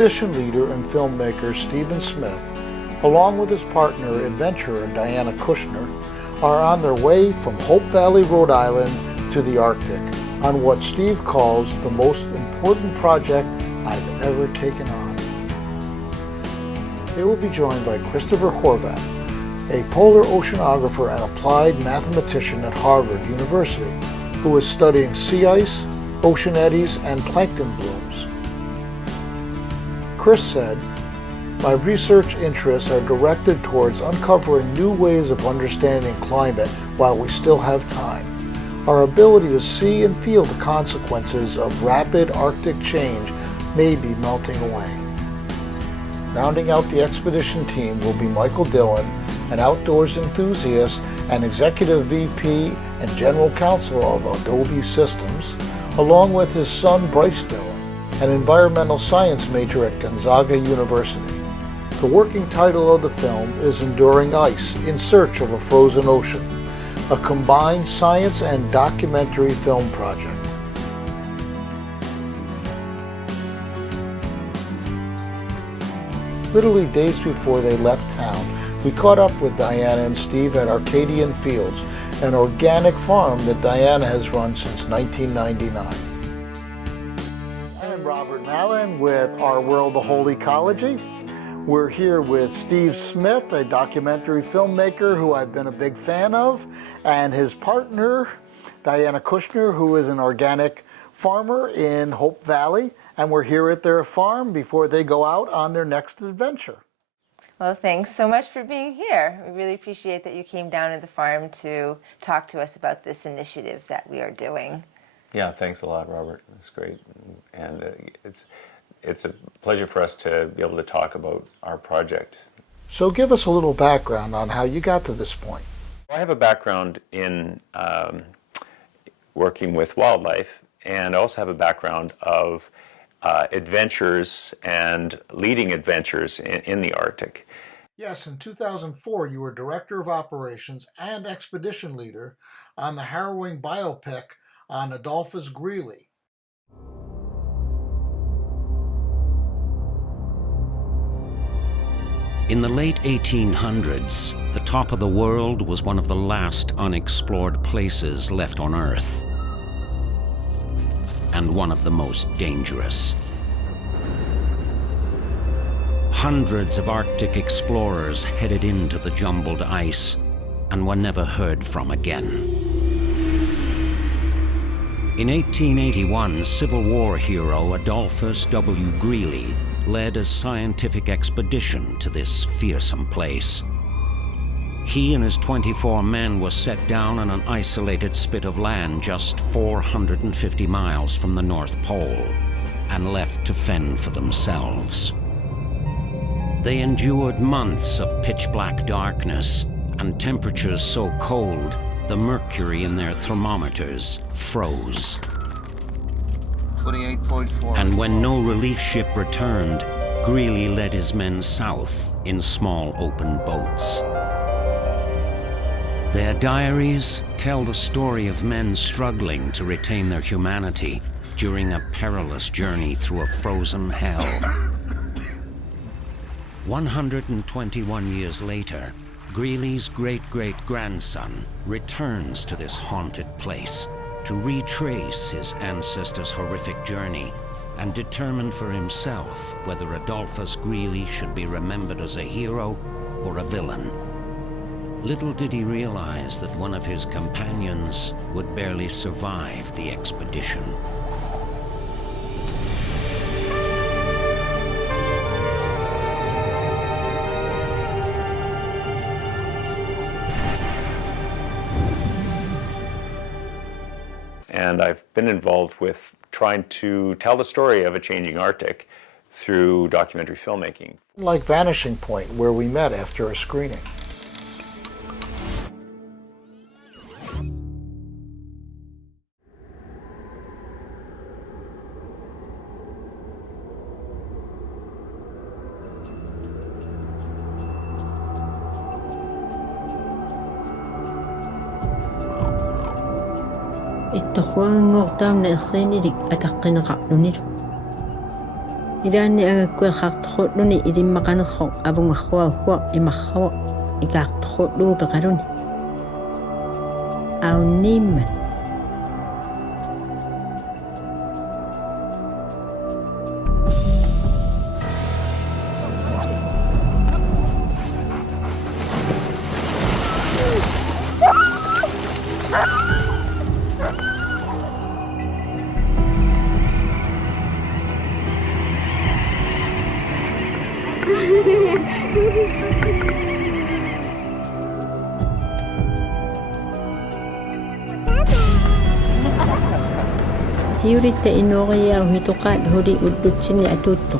expedition leader and filmmaker Stephen Smith, along with his partner, adventurer Diana Kushner, are on their way from Hope Valley, Rhode Island to the Arctic on what Steve calls the most important project I've ever taken on. They will be joined by Christopher Horvath, a polar oceanographer and applied mathematician at Harvard University, who is studying sea ice, ocean eddies, and plankton blooms. Chris said, "My research interests are directed towards uncovering new ways of understanding climate while we still have time. Our ability to see and feel the consequences of rapid Arctic change may be melting away." Rounding out the expedition team will be Michael Dillon, an outdoors enthusiast and executive VP and general counsel of Adobe Systems, along with his son Bryce Dillon, an environmental science major at Gonzaga University. The working title of the film is Enduring Ice in Search of a Frozen Ocean, a combined science and documentary film project. Literally days before they left town, we caught up with Diana and Steve at Arcadia Fields, an organic farm that Diana has run since 1999. I'm Robert Malin with Our World, the Whole Ecology. We're here with Steve Smith, a documentary filmmaker who I've been a big fan of, and his partner, Diana Kushner, who is an organic farmer in Hope Valley, and we're here at their farm before they go out on their next adventure. Well, thanks so much for being here. We really appreciate that you came down to the farm to talk to us about this initiative that we are doing. Yeah, thanks a lot, Robert. It's great, and it's a pleasure for us to be able to talk about our project. So give us a little background on how you got to this point. I have a background in working with wildlife, and I also have a background of adventures and leading adventures in the Arctic. Yes, in 2004 you were Director of Operations and Expedition Leader on the harrowing biopic on Adolphus Greely. In the late 1800s, the top of the world was one of the last unexplored places left on Earth, and one of the most dangerous. Hundreds of Arctic explorers headed into the jumbled ice and were never heard from again. In 1881, Civil War hero Adolphus W. Greely led a scientific expedition to this fearsome place. He and his 24 men were set down on an isolated spit of land just 450 miles from the North Pole and left to fend for themselves. They endured months of pitch-black darkness and temperatures so cold the mercury in their thermometers froze. 28.4. And when no relief ship returned, Greely led his men south in small open boats. Their diaries tell the story of men struggling to retain their humanity during a perilous journey through a frozen hell. 121 years later, Greely's great-great-grandson returns to this haunted place to retrace his ancestors' horrific journey and determine for himself whether Adolphus Greely should be remembered as a hero or a villain. Little did he realize that one of his companions would barely survive the expedition. And I've been involved with trying to tell the story of a changing Arctic through documentary filmmaking. Like Vanishing Point, where we met after a screening. Ittohuangortaamna erriinilik ataqqineqarlunilu Idani agakwe khaqtkhuduni idimaqanakho abungahwa imahwa ikaqtkhudlu beqaruni. Aunim. Hiurita inoria uhituqat huri udutsini atutto.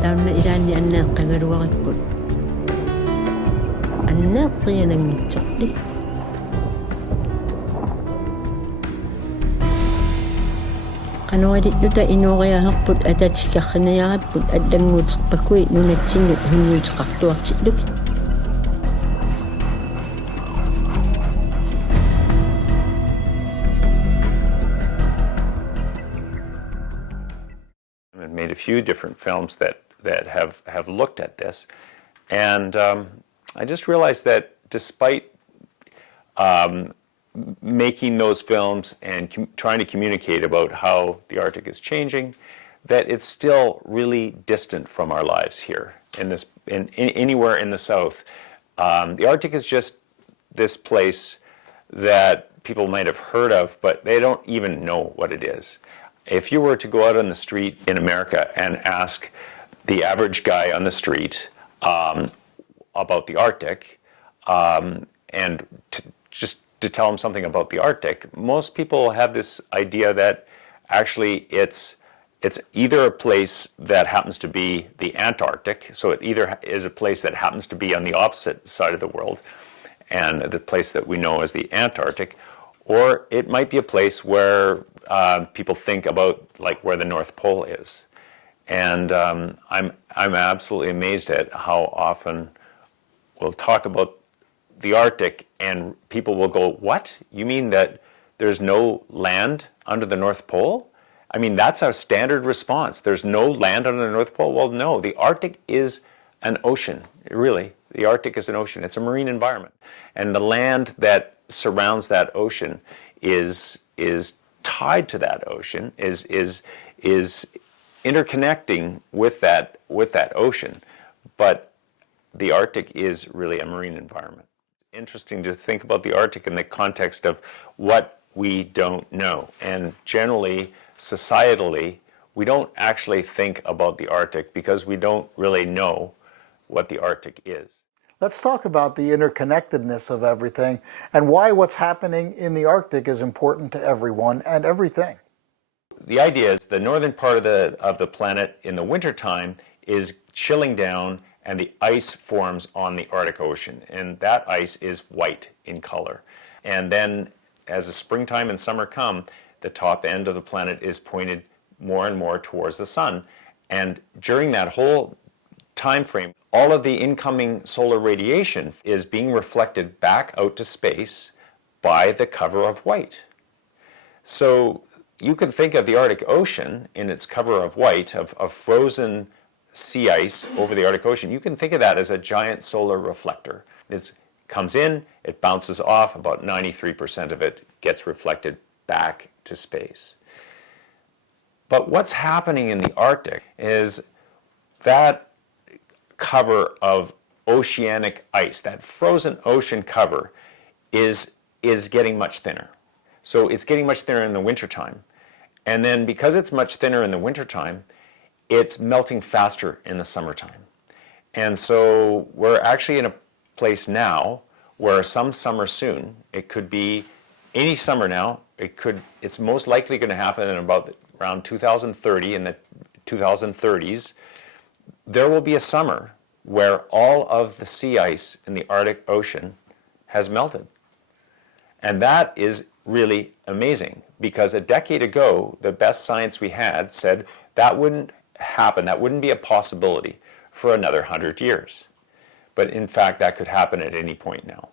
Tauna irani anna qagaruaqiput. Anna qiyanangitsoqli. Qanuarittuta inooriaherput atatsikkarraniarapput allanguuteqpakui nunatsinu hunuuteqartuartilluk. I've made a few different films that have looked at this, and I just realized that despite making those films and trying to communicate about how the Arctic is changing, that it's still really distant from our lives here in anywhere in the South. The Arctic is just this place that people might have heard of, but they don't even know what it is. If you were to go out on the street in America and ask the average guy on the street about the Arctic, and just to tell them something about the Arctic, most people have this idea that actually it's either a place that happens to be the Antarctic, so it either is a place that happens to be on the opposite side of the world, and the place that we know as the Antarctic, or it might be a place where people think about like where the North Pole is. And I'm absolutely amazed at how often we'll talk about the Arctic and people will go, what? You mean that there's no land under the North Pole? I mean, that's our standard response. There's no land under the North Pole? Well, no, the Arctic is an ocean, really. The Arctic is an ocean. It's a marine environment. And the land that surrounds that ocean is tied to that ocean, is interconnecting with that ocean. But the Arctic is really a marine environment. Interesting to think about the Arctic in the context of what we don't know. And generally, societally, we don't actually think about the Arctic because we don't really know what the Arctic is. Let's talk about the interconnectedness of everything and why what's happening in the Arctic is important to everyone and everything. The idea is the northern part of the planet in the wintertime is chilling down and the ice forms on the Arctic Ocean, and that ice is white in color. And then as the springtime and summer come, the top end of the planet is pointed more and more towards the sun. And during that whole time frame, all of the incoming solar radiation is being reflected back out to space by the cover of white. So you can think of the Arctic Ocean in its cover of white, of frozen sea ice over the Arctic Ocean. You can think of that as a giant solar reflector. It comes in, it bounces off, about 93% of it gets reflected back to space. But what's happening in the Arctic is that cover of oceanic ice, that frozen ocean cover, is getting much thinner. So it's getting much thinner in the wintertime. And then because it's much thinner in the wintertime, it's melting faster in the summertime. And so we're actually in a place now where some summer soon, it could be any summer now, it's most likely going to happen in around 2030, in the 2030s, there will be a summer where all of the sea ice in the Arctic Ocean has melted. And that is really amazing, because a decade ago, the best science we had said that wouldn't happen, that wouldn't be a possibility for another 100 years. But in fact, that could happen at any point now.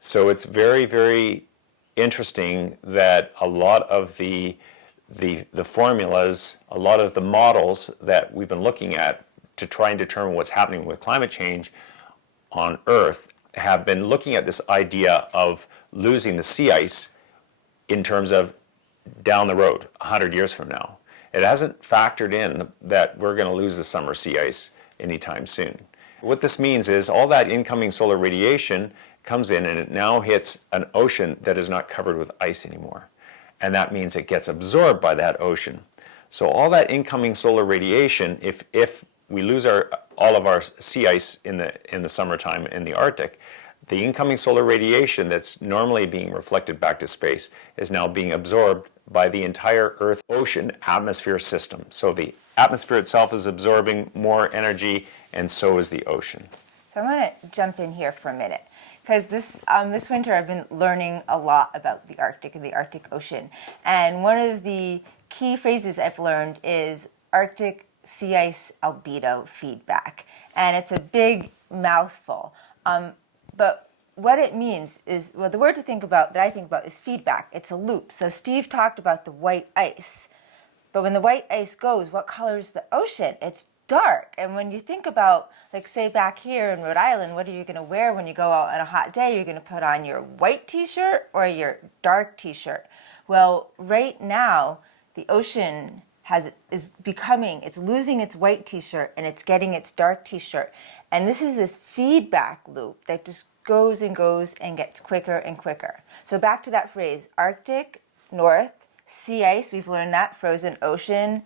So it's very, very interesting that a lot of the formulas, a lot of the models that we've been looking at to try and determine what's happening with climate change on Earth have been looking at this idea of losing the sea ice in terms of down the road, 100 years from now. It hasn't factored in that we're going to lose the summer sea ice anytime soon. What this means is all that incoming solar radiation comes in and it now hits an ocean that is not covered with ice anymore. And that means it gets absorbed by that ocean. So all that incoming solar radiation, if we lose all of our sea ice in the summertime in the Arctic, the incoming solar radiation that's normally being reflected back to space is now being absorbed by the entire Earth ocean atmosphere system. So the atmosphere itself is absorbing more energy, and so is the ocean. So I want to jump in here for a minute, because this winter I've been learning a lot about the Arctic and the Arctic Ocean. And one of the key phrases I've learned is Arctic sea ice albedo feedback. And it's a big mouthful. But what it means is, well, the word that I think about is feedback. It's a loop. So Steve talked about the white ice. But when the white ice goes, what color is the ocean? It's dark. And when you think about, like, say back here in Rhode Island, what are you going to wear when you go out on a hot day? You're going to put on your white t-shirt or your dark t-shirt. Well, right now, the ocean it's losing its white t-shirt and it's getting its dark t-shirt. And this is this feedback loop that just goes and goes and gets quicker and quicker. So back to that phrase, Arctic, north, sea ice, we've learned that, frozen ocean.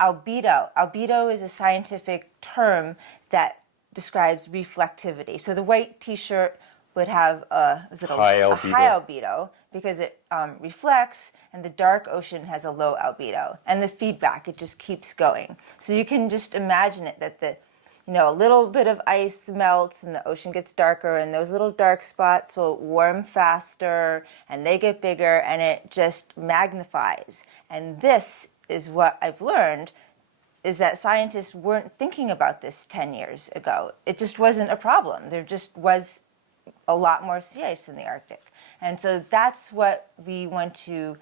Albedo. Albedo is a scientific term that describes reflectivity. So the white t-shirt would have a high albedo because it reflects, and the dark ocean has a low albedo. And the feedback, it just keeps going. So you can just imagine it that a little bit of ice melts and the ocean gets darker, and those little dark spots will warm faster and they get bigger, and it just magnifies. And this is what I've learned, is that scientists weren't thinking about this 10 years ago. It just wasn't a problem. There just was a lot more sea ice in the Arctic. And so that's what we want to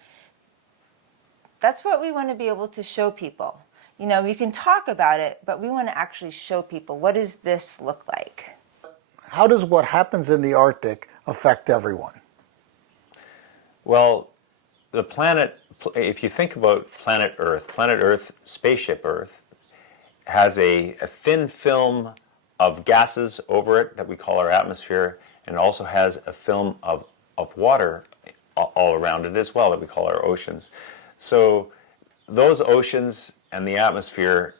be able to show people. We can talk about it, but we want to actually show people, what does this look like? How does what happens in the Arctic affect everyone? Well, the planet, if you think about planet Earth, spaceship Earth, has a thin film of gases over it that we call our atmosphere, and it also has a film of water all around it as well that we call our oceans. So those oceans and the atmosphere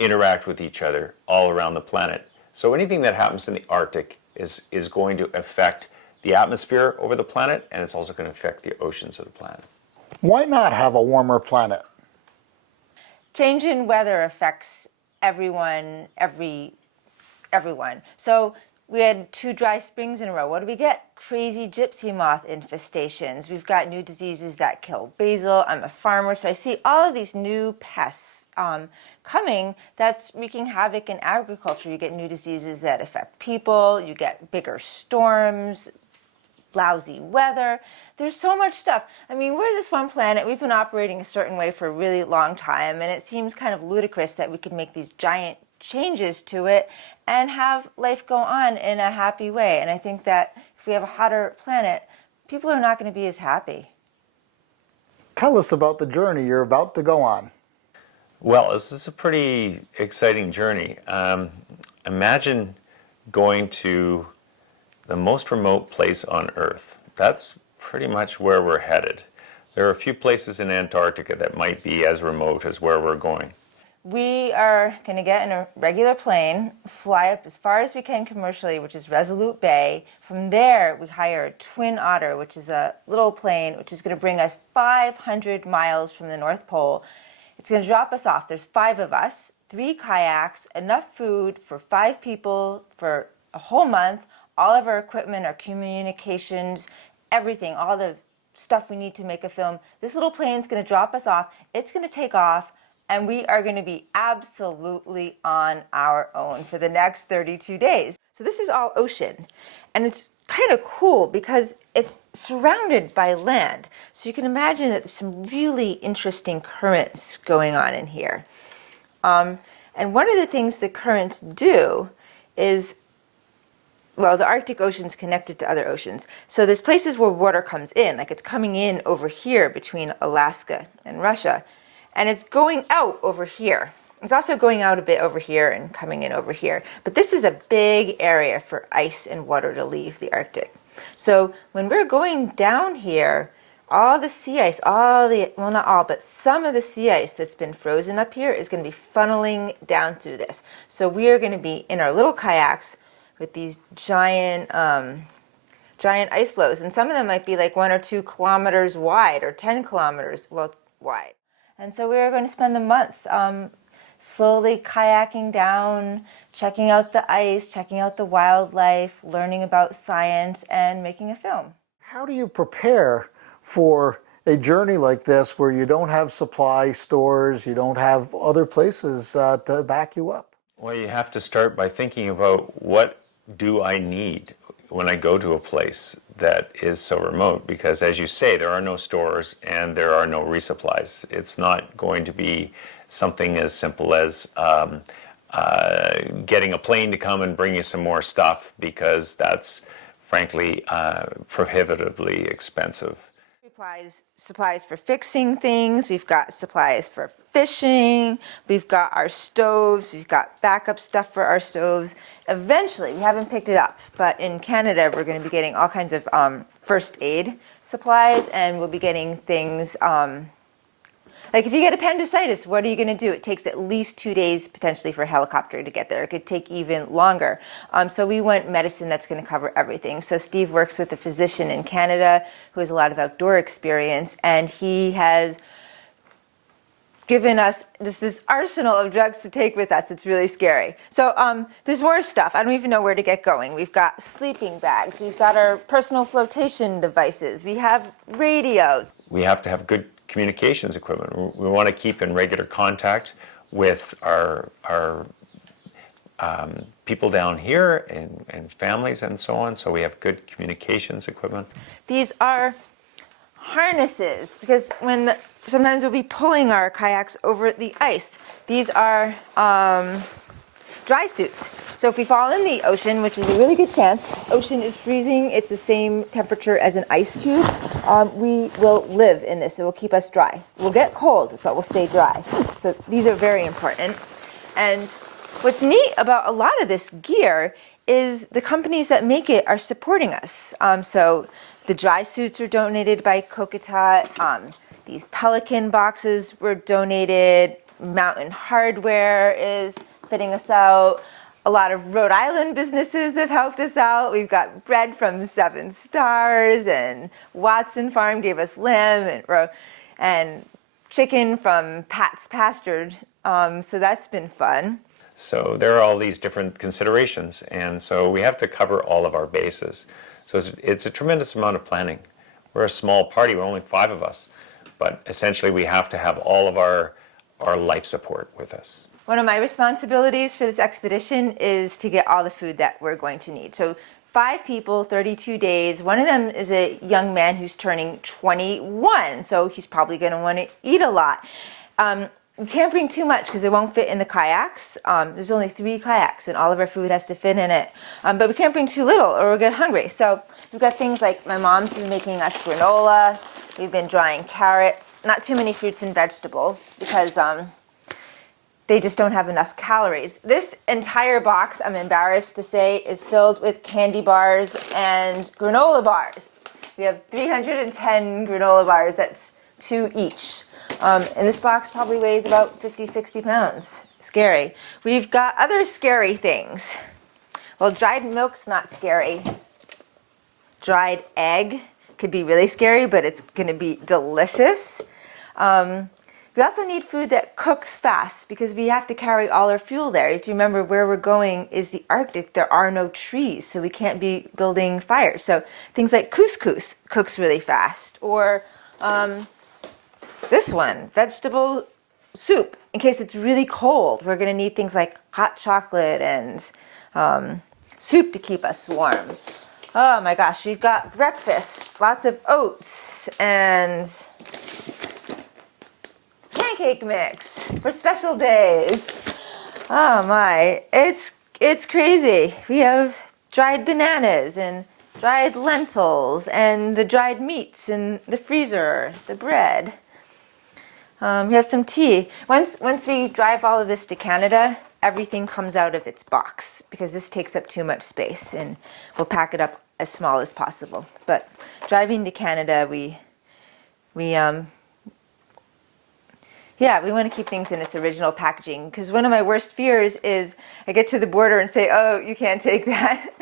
interact with each other all around the planet. So anything that happens in the Arctic is going to affect the atmosphere over the planet, and it's also going to affect the oceans of the planet. Why not have a warmer planet? Change in weather affects everyone. So we had 2 dry springs in a row. What do we get? Crazy gypsy moth infestations. We've got new diseases that kill basil. I'm a farmer, so I see all of these new pests coming that's wreaking havoc in agriculture. You get new diseases that affect people. You get bigger storms, lousy weather. There's so much stuff. I mean, we're this one planet. We've been operating a certain way for a really long time, and it seems kind of ludicrous that we could make these giant changes to it and have life go on in a happy way. And I think that if we have a hotter planet, people are not going to be as happy. Tell us about the journey you're about to go on. Well, this is a pretty exciting journey. Imagine going to the most remote place on Earth. That's pretty much where we're headed. There are a few places in Antarctica that might be as remote as where we're going. We are going to get in a regular plane, fly up as far as we can commercially, which is Resolute Bay. From there, we hire a Twin Otter, which is a little plane, which is going to bring us 500 miles from the North Pole. It's going to drop us off. There's 5 of us, 3 kayaks, enough food for 5 people for a whole month, all of our equipment, our communications, everything, all the stuff we need to make a film. This little plane's going to drop us off. It's going to take off. And we are going to be absolutely on our own for the next 32 days. So this is all ocean, and it's kind of cool because it's surrounded by land. So you can imagine that there's some really interesting currents going on in here. And one of the things the currents do is, well, the Arctic Ocean's connected to other oceans. So there's places where water comes in, like it's coming in over here between Alaska and Russia, and it's going out over here. It's also going out a bit over here and coming in over here. But this is a big area for ice and water to leave the Arctic. So when we're going down here, all the sea ice, well, not all, but some of the sea ice that's been frozen up here is going to be funneling down through this. So we are going to be in our little kayaks with these giant ice floes. And some of them might be like 1 or 2 kilometers wide or 10 kilometers wide. And so we are going to spend the month slowly kayaking down, checking out the ice, checking out the wildlife, learning about science, and making a film. How do you prepare for a journey like this where you don't have supply stores, you don't have other places to back you up? Well, you have to start by thinking about what do I need when I go to a place that is so remote, because as you say, there are no stores and there are no resupplies. It's not going to be something as simple as getting a plane to come and bring you some more stuff, because that's frankly prohibitively expensive. Supplies for fixing things, we've got supplies for fishing, we've got our stoves, we've got backup stuff for our stoves. Eventually, we haven't picked it up, but in Canada we're going to be getting all kinds of first aid supplies, and we'll be getting things like if you get appendicitis, what are you going to do? It takes at least 2 days potentially for a helicopter to get there. It could take even longer. So we want medicine that's going to cover everything. So Steve works with a physician in Canada who has a lot of outdoor experience, and he has given us this arsenal of drugs to take with us. It's really scary. So there's more stuff. I don't even know where to get going. We've got sleeping bags. We've got our personal flotation devices. We have radios. We have to have good communications equipment. We want to keep in regular contact with our people down here and families and so on, so we have good communications equipment. These are harnesses, because sometimes we'll be pulling our kayaks over the ice. These are dry suits. So if we fall in the ocean, which is a really good chance, ocean is freezing, it's the same temperature as an ice cube, we will live in this. It will keep us dry. We'll get cold, but we'll stay dry. So these are very important. And what's neat about a lot of this gear is the companies that make it are supporting us. So the dry suits are donated by Kokatat. These Pelican boxes were donated. Mountain Hardware is fitting us out. A lot of Rhode Island businesses have helped us out. We've got bread from 7 Stars, and Watson Farm gave us lamb and chicken from Pat's Pastured. So that's been fun. So there are all these different considerations, and so we have to cover all of our bases. So it's a tremendous amount of planning. We're a small party, we're only 5 of us, but essentially we have to have all of our life support with us. One of my responsibilities for this expedition is to get all the food that we're going to need. So 5 people, 32 days. One of them is a young man who's turning 21, so he's probably going to want to eat a lot. We can't bring too much because it won't fit in the kayaks. There's only 3 kayaks and all of our food has to fit in it. But we can't bring too little or we'll get hungry. So we've got things like my mom's been making us granola. We've been drying carrots. Not too many fruits and vegetables because they just don't have enough calories. This entire box, I'm embarrassed to say, is filled with candy bars and granola bars. We have 310 granola bars. That's 2 each. And this box probably weighs about 50, 60 pounds. Scary. We've got other scary things. Well, dried milk's not scary. Dried egg could be really scary, but it's going to be delicious. We also need food that cooks fast because we have to carry all our fuel there. You have to remember where we're going is the Arctic. There are no trees, so we can't be building fires. So things like couscous cooks really fast. Or this one, vegetable soup. In case it's really cold, we're going to need things like hot chocolate and soup to keep us warm. Oh my gosh, we've got breakfast, lots of oats and pancake mix for special days. Oh my, it's crazy. We have dried bananas and dried lentils and the dried meats in the freezer, the bread. We have some tea. Once we drive all of this to Canada, everything comes out of its box because this takes up too much space, and we'll pack it up as small as possible. But driving to Canada, we want to keep things in its original packaging, because one of my worst fears is I get to the border and say, oh, you can't take that.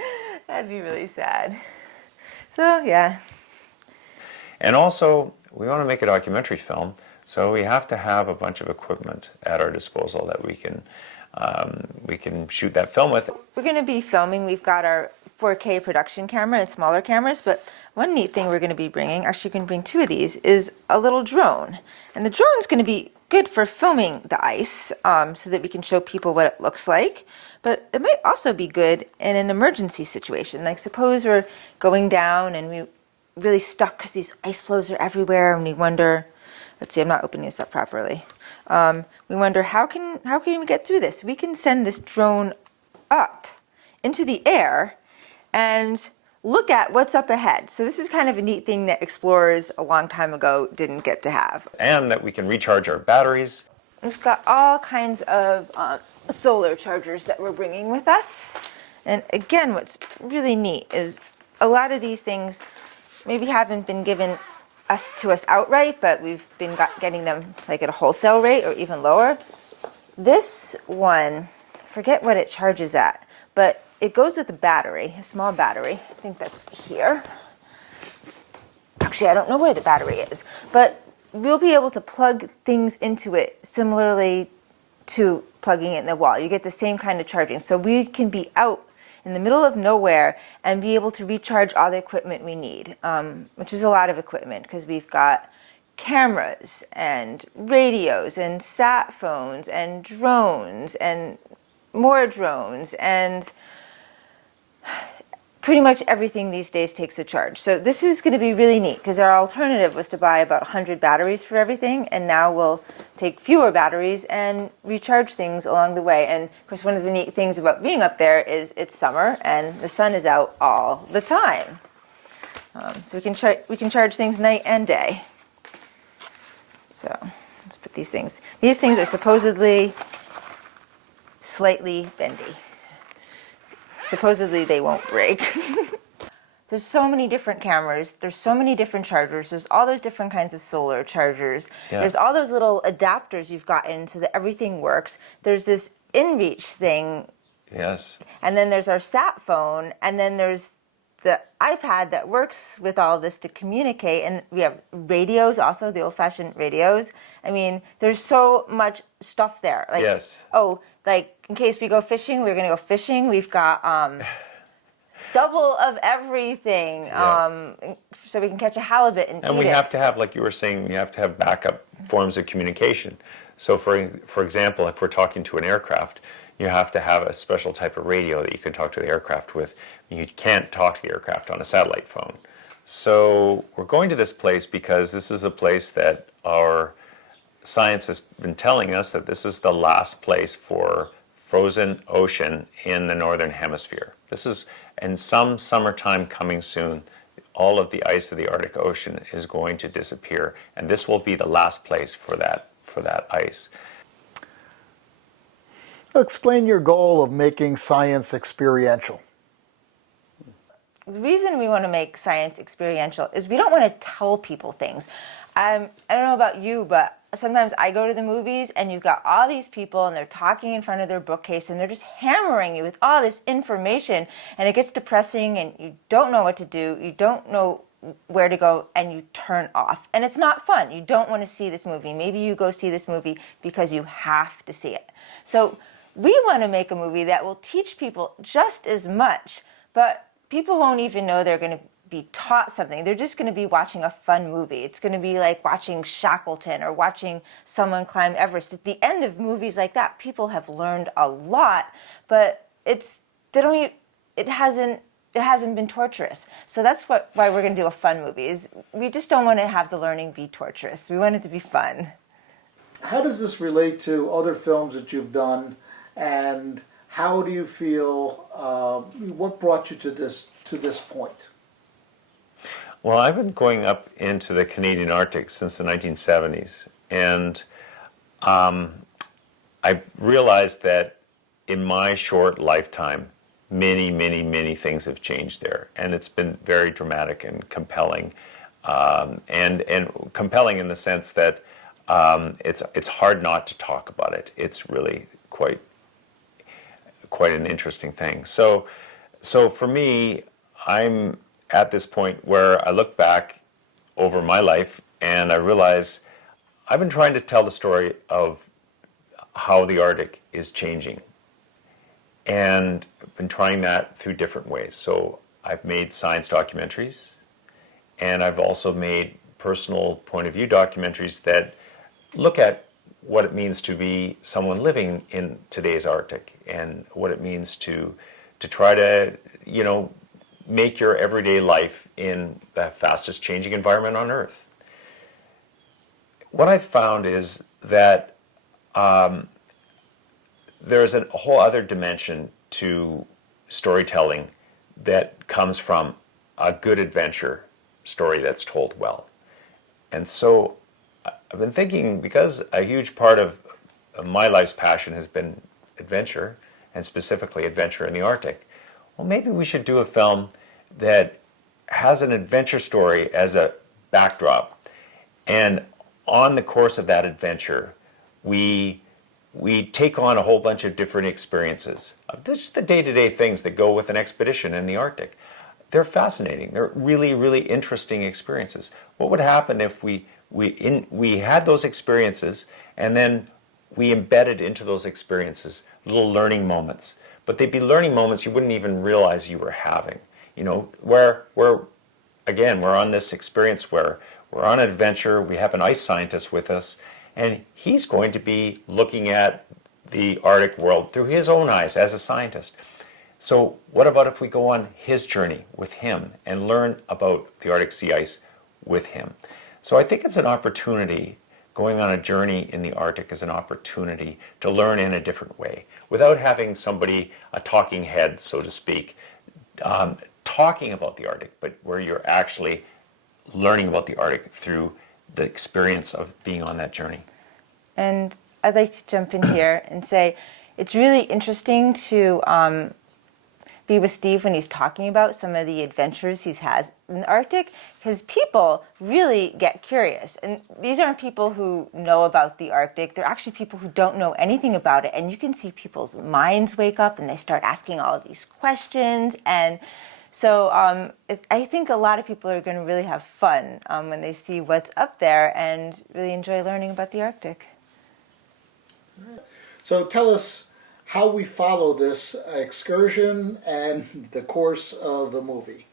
That'd be really sad. So yeah. And also, we want to make a documentary film, so we have to have a bunch of equipment at our disposal that we can shoot that film with. We're going to be filming. We've got our 4K production camera and smaller cameras, but one neat thing we're going to be bringing, actually you can bring two of these, is a little drone. And the drone's going to be good for filming the ice, so that we can show people what it looks like. But it might also be good in an emergency situation. Like suppose we're going down and we're really stuck because these ice floes are everywhere, and we wonder, let's see, I'm not opening this up properly. We wonder, how can we get through this? We can send this drone up into the air and look at what's up ahead. So this is kind of a neat thing that explorers a long time ago didn't get to have. And that we can recharge our batteries. We've got all kinds of solar chargers that we're bringing with us. And again, what's really neat is a lot of these things maybe haven't been given to us outright, but we've been getting them like at a wholesale rate or even lower. This one, forget what it charges at, but it goes with a battery, a small battery. I think that's here. Actually, I don't know where the battery is, but we'll be able to plug things into it similarly to plugging it in the wall. You get the same kind of charging. So we can be out in the middle of nowhere and be able to recharge all the equipment we need, which is a lot of equipment because we've got cameras and radios and sat phones and drones and more drones, and pretty much everything these days takes a charge. So this is going to be really neat because our alternative was to buy about 100 batteries for everything, and now we'll take fewer batteries and recharge things along the way. And of course, one of the neat things about being up there is it's summer and the sun is out all the time. So we can charge things night and day. So let's put these things. These things are supposedly slightly bendy. Supposedly they won't break. There's so many different cameras, there's so many different chargers, there's all those different kinds of solar chargers, there's all those little adapters you've got in so that everything works. There's this InReach thing. Yes. And then there's our sat phone, and then there's the iPad that works with all this to communicate, and we have radios also, the old-fashioned radios. I mean, there's so much stuff there. Like, yes. Oh, like in case we go fishing, we're going to go fishing. We've got double of everything, so we can catch a halibut and eat it. And we have to have, like you were saying, we have to have backup forms of communication. So for example, if we're talking to an aircraft, you have to have a special type of radio that you can talk to the aircraft with. You can't talk to the aircraft on a satellite phone. So we're going to this place because this is a place that our science has been telling us that this is the last place for frozen ocean in the northern hemisphere. This is, in some summertime coming soon, all of the ice of the Arctic Ocean is going to disappear, and this will be the last place for that ice. Explain your goal of making science experiential. The reason we want to make science experiential is we don't want to tell people things. I don't know about you, but sometimes I go to the movies and you've got all these people and they're talking in front of their bookcase and they're just hammering you with all this information, and it gets depressing and you don't know what to do, you don't know where to go, and you turn off. And it's not fun. You don't want to see this movie. Maybe you go see this movie because you have to see it. So we want to make a movie that will teach people just as much, but people won't even know they're going to be taught something. They're just going to be watching a fun movie. It's going to be like watching Shackleton or watching someone climb Everest. At the end of movies like that, people have learned a lot, but it's it hasn't been torturous. So that's why we're going to do a fun movie. Is we just don't want to have the learning be torturous. We want it to be fun. How does this relate to other films that you've done, and how do you feel? What brought you to this point? Well, I've been going up into the Canadian Arctic since the 1970s, and I've realized that in my short lifetime, many, many, many things have changed there, and it's been very dramatic and compelling, and compelling in the sense that it's hard not to talk about it. It's really quite an interesting thing. So for me, I'm at this point where I look back over my life and I realize I've been trying to tell the story of how the Arctic is changing, and I've been trying that through different ways. So I've made science documentaries, and I've also made personal point of view documentaries that look at what it means to be someone living in today's Arctic, and what it means to try to, make your everyday life in the fastest changing environment on Earth. What I've found is that there's a whole other dimension to storytelling that comes from a good adventure story that's told well. And so I've been thinking, because a huge part of my life's passion has been adventure, and specifically adventure in the Arctic, well, maybe we should do a film that has an adventure story as a backdrop. And on the course of that adventure, we take on a whole bunch of different experiences. Just the day-to-day things that go with an expedition in the Arctic. They're fascinating. They're really, really interesting experiences. What would happen if we had those experiences, and then we embedded into those experiences little learning moments? But they'd be learning moments you wouldn't even realize you were having. Where we're on this experience where we're on an adventure, we have an ice scientist with us, and he's going to be looking at the Arctic world through his own eyes as a scientist. So what about if we go on his journey with him and learn about the Arctic sea ice with him? So I think it's an opportunity. Going on a journey in the Arctic is an opportunity to learn in a different way, without having somebody, a talking head, so to speak, talking about the Arctic, but where you're actually learning about the Arctic through the experience of being on that journey. And I'd like to jump in here and say it's really interesting to be with Steve when he's talking about some of the adventures he's had in the Arctic, because people really get curious. And these aren't people who know about the Arctic. They're actually people who don't know anything about it. And you can see people's minds wake up and they start asking all of these questions. And so I think a lot of people are going to really have fun when they see what's up there and really enjoy learning about the Arctic. So tell us how we follow this excursion and the course of the movie.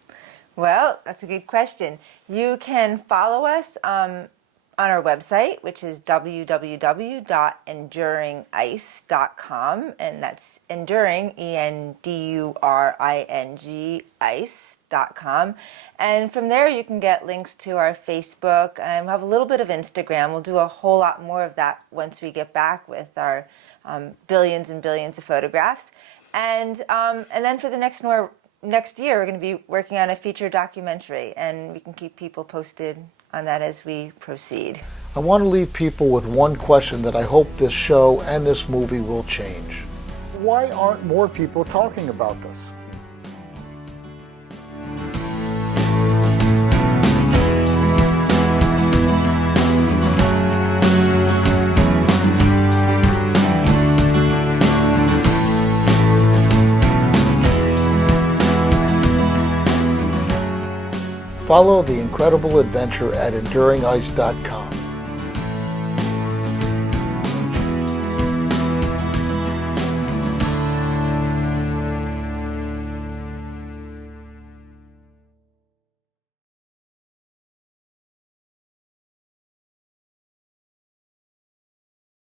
Well, that's a good question. You can follow us on our website, which is www.enduringice.com, and that's enduring, ENDURING, ice.com. And from there you can get links to our Facebook, and we'll have a little bit of Instagram. We'll do a whole lot more of that once we get back with our billions and billions of photographs. And then for the next year, we're going to be working on a feature documentary, and we can keep people posted on that as we proceed. I want to leave people with one question that I hope this show and this movie will change. Why aren't more people talking about this? Follow the incredible adventure at enduringice.com.